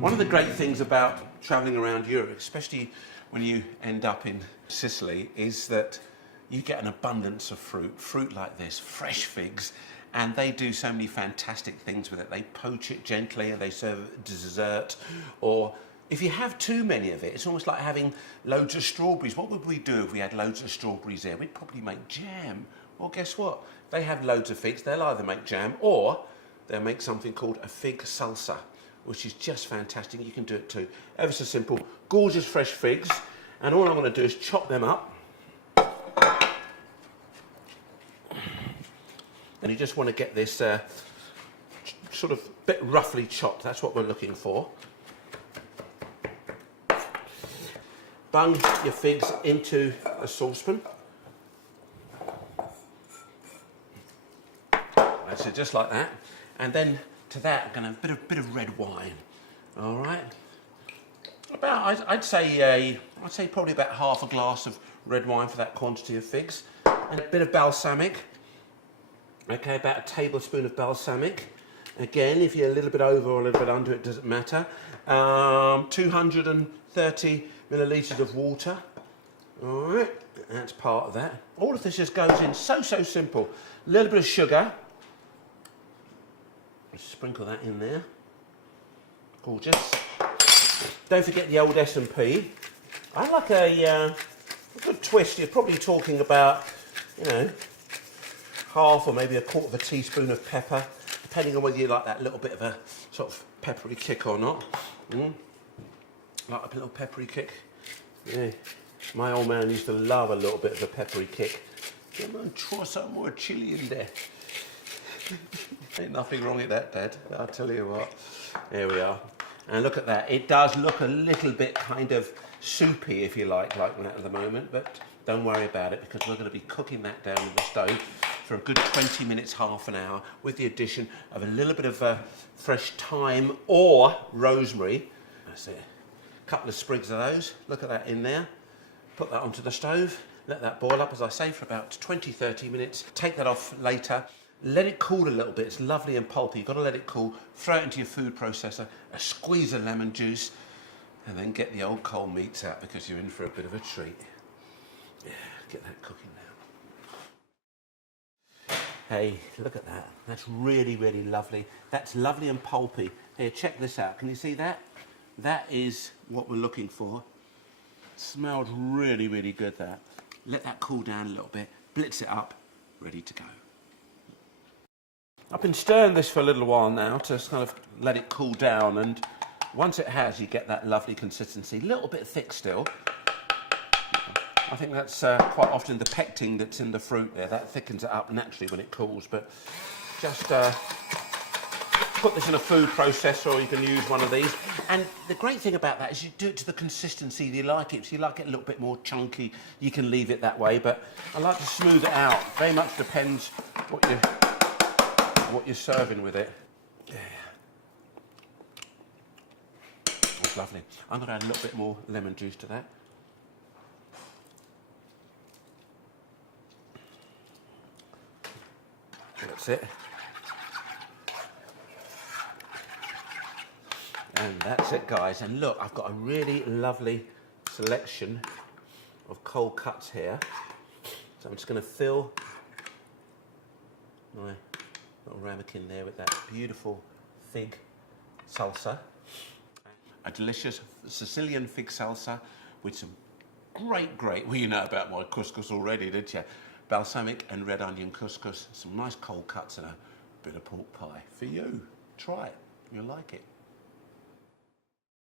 One of the great things about travelling around Europe, especially when you end up in Sicily, is that you get an abundance of fruit like this, fresh figs, and they do so many fantastic things with it. They poach it gently and they serve it as dessert, or if you have too many of it, it's almost like having loads of strawberries. What would we do if we had loads of strawberries here? We'd probably make jam. Well, guess what? They have loads of figs. They'll either make jam or they'll make something called a fig salsa, which is just fantastic. You can do it too. Ever so simple. Gorgeous fresh figs. And all I'm going to do is chop them up. And you just want to get this sort of bit roughly chopped. That's what we're looking for. Bung your figs into a saucepan. That's it, just like that. And then to that, I'm going to have a bit of red wine. All right. About, I'd say probably about half a glass of red wine for that quantity of figs, and a bit of balsamic. Okay, about a tablespoon of balsamic. Again, if you're a little bit over or a little bit under, it doesn't matter. 230 millilitres of water. All right, that's part of that. All of this just goes in so simple. A little bit of sugar. Sprinkle that in there. Gorgeous. Don't forget the old S&P. I like a good twist. You're probably talking about, you know, half or maybe a quarter of a teaspoon of pepper, depending on whether you like that little bit of a sort of peppery kick or not. Like a little peppery kick. Yeah. My old man used to love a little bit of a peppery kick. Come on, try some more chilli in there. Ain't nothing wrong with that, Dad. I'll tell you what. There we are. And look at that. It does look a little bit kind of soupy, if you like that at the moment, but don't worry about it because we're going to be cooking that down in the stove for a good 20 minutes, half an hour, with the addition of a little bit of fresh thyme or rosemary. That's it. A couple of sprigs of those. Look at that in there. Put that onto the stove. Let that boil up, as I say, for about 20-30 minutes. Take that off later. Let it cool a little bit. It's lovely and pulpy. You've got to let it cool. Throw it into your food processor, a squeeze of lemon juice, and then get the old cold meats out because you're in for a bit of a treat. Yeah, get that cooking now. Hey, look at that. That's really lovely. That's lovely and pulpy. Here, check this out. Can you see that? That is what we're looking for. Smells really good, that. Let that cool down a little bit. Blitz it up. Ready to go. I've been stirring this for a little while now to kind of let it cool down, and once it has, you get that lovely consistency. A little bit thick still. I think that's quite often the pectin that's in the fruit there. That thickens it up naturally when it cools, but just put this in a food processor, or you can use one of these. And the great thing about that is you do it to the consistency you like it. So you like it a little bit more chunky, you can leave it that way, but I like to smooth it out. Very much depends what you're serving with it. Yeah. That's lovely. I'm going to add a little bit more lemon juice to that. That's it. And that's it, guys. And look, I've got a really lovely selection of cold cuts here. So I'm just going to fill my little ramekin there with that beautiful fig salsa. A delicious Sicilian fig salsa with some great, well, you know about my couscous already, didn't you? Balsamic and red onion couscous, some nice cold cuts and a bit of pork pie for you. Try it, you'll like it.